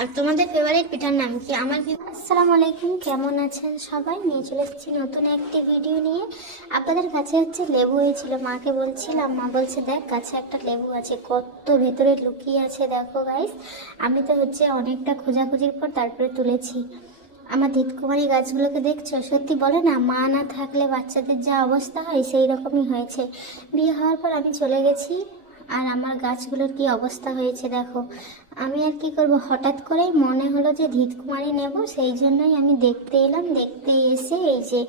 আর তোমাদের ফেভারিট পিঠার নাম কি? আমার আসসালামু আলাইকুম, কেমন আছেন সবাই? নিয়ে চলে এসেছি নতুন একটি ভিডিও নিয়ে। আপনাদের কাছে হচ্ছে লেবু হয়েছিল, মাকে বলছিলাম, মা বলছে দেখ কাছে একটা লেবু আছে, কত ভেতরে লুকিয়ে আছে দেখো গাইস। আমি তো হচ্ছে অনেকটা খোঁজাখুঁজির পর তারপরে তুলেছি। আমার ধিতকুমারী গাছগুলোকে দেখছো? সত্যি বলে না, মা না থাকলে বাচ্চাদের যা অবস্থা হয় সেই রকমই হয়েছে। বিয়ে হওয়ার পর আমি চলে গেছি আর আমার গাছগুলোর কি অবস্থা হয়েছে দেখো। আমি আর কি করব, হঠাৎ করেই মনে হলো যে ধিতকুমারী নেব, সেই জন্যই আমি দেখতে এলাম। দেখতে এসে এই যে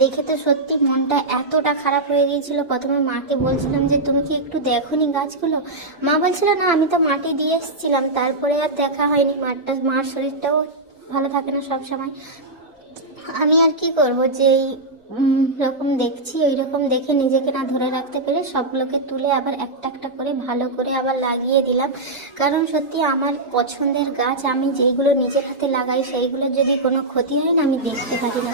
দেখে তো সত্যি মনটা এতটা খারাপ হয়ে গিয়েছিল। প্রথমে মাকে বলছিলাম যে তুমি কি একটু দেখোনি গাছগুলো? মা বলছিল না, আমি তো মাটি দিয়ে এসেছিলাম। তারপরে আর দেখা হয়নি। মার শরীরটাও ভালো থাকে না সব সময়। আমি আর কি করব, যেই রকম দেখছি ওই রকম দেখে নিজেকে না ধরে রাখতে পেরে সবগুলোকে তুলে আবার একটা একটা করে ভালো করে আবার লাগিয়ে দিলাম। কারণ সত্যি আমার পছন্দের গাছ, আমি যেইগুলো নিজের হাতে লাগাই সেইগুলোর যদি কোনো ক্ষতি হয় না, আমি দেখতে পারি না।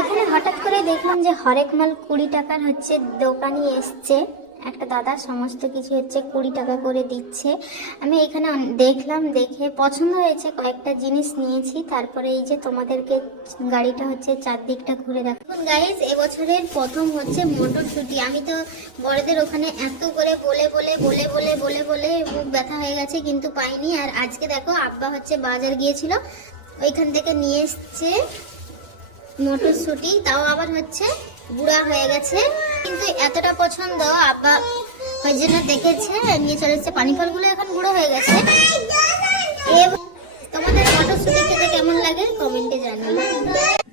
এখানে হঠাৎ করে দেখলাম যে হরেক মাল 20 টাকার হচ্ছে দোকানি এসছে। একটা দাদা সমস্ত কিছু হচ্ছে 20 টাকা করে দিচ্ছে। আমি এখানে দেখলাম, দেখে পছন্দ হয়েছে, কয়েকটা জিনিস নিয়েছি। তারপরে এই যে তোমাদেরকে গাড়িটা হচ্ছে চারদিকটা ঘুরে দেখুন গাইজ। এবছরের প্রথম হচ্ছে মটরশুঁটি। আমি তো বড়দের ওখানে এত করে বলে বলে বলে বলে বলে বলে মুখ ব্যথা হয়ে গেছে, কিন্তু পাইনি। আর আজকে দেখো আব্বা হচ্ছে বাজার গিয়েছিল, ওইখান থেকে নিয়ে এসছে মটরশুঁটি, তাও আবার হচ্ছে বুড়া হয়ে গেছে। কিন্তু এতটা পছন্দ আব্বা ওই জন্য দেখেছে নিয়ে চলে এসেছে। পানি ফলগুলো এখন বুড়ো হয়ে গেছে। তোমাদের মটরশুঁটি খেতে কেমন লাগে কমেন্টে জানাবে।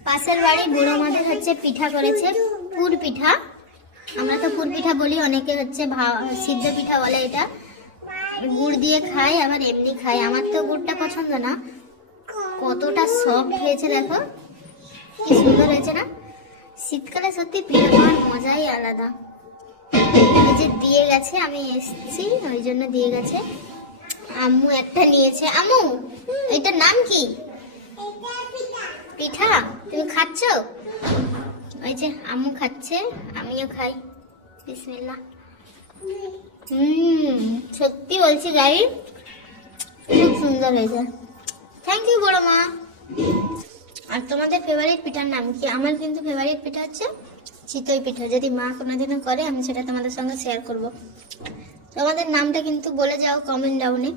পাশের বাড়ি বুড়ো মাদের হচ্ছে পিঠা করেছে, পুর পিঠা। আমরা তো পুর পিঠা বলি, অনেকে হচ্ছে সিদ্ধ পিঠা বলে। এটা গুড় দিয়ে খাই, আবার এমনি খাই। আমার তো গুড়টা পছন্দ না। কতটা সফট হয়েছে দেখো, কি সুন্দর হয়েছে না? শীতকালে সত্যি পিঠা খাওয়ার মজাই আলাদা। এই যে দিয়ে গেছে, আমি এসছি ওই জন্য দিয়ে গেছে। আম্মু একটা নিয়েছে। আম্মু এটার নাম কি? পিঠা। তুমি খাচ্ছ? ওই যে আম্মু খাচ্ছে, আমিও খাই। বিসমিল্লাহ। সত্যি বলছি গাই, খুব সুন্দর হয়েছে। থ্যাংক ইউ বড় মা। আর তোমাদের ফেভারিট পিঠার নাম কি? আমার কিন্তু ফেভারিট পিঠা হচ্ছে চিতই পিঠা। যদি মা কোনোদিনও করে আমি সেটা তোমাদের সঙ্গে শেয়ার করব। তোমাদের নামটা কিন্তু বলে যাও কমেন্ট ডাউনে।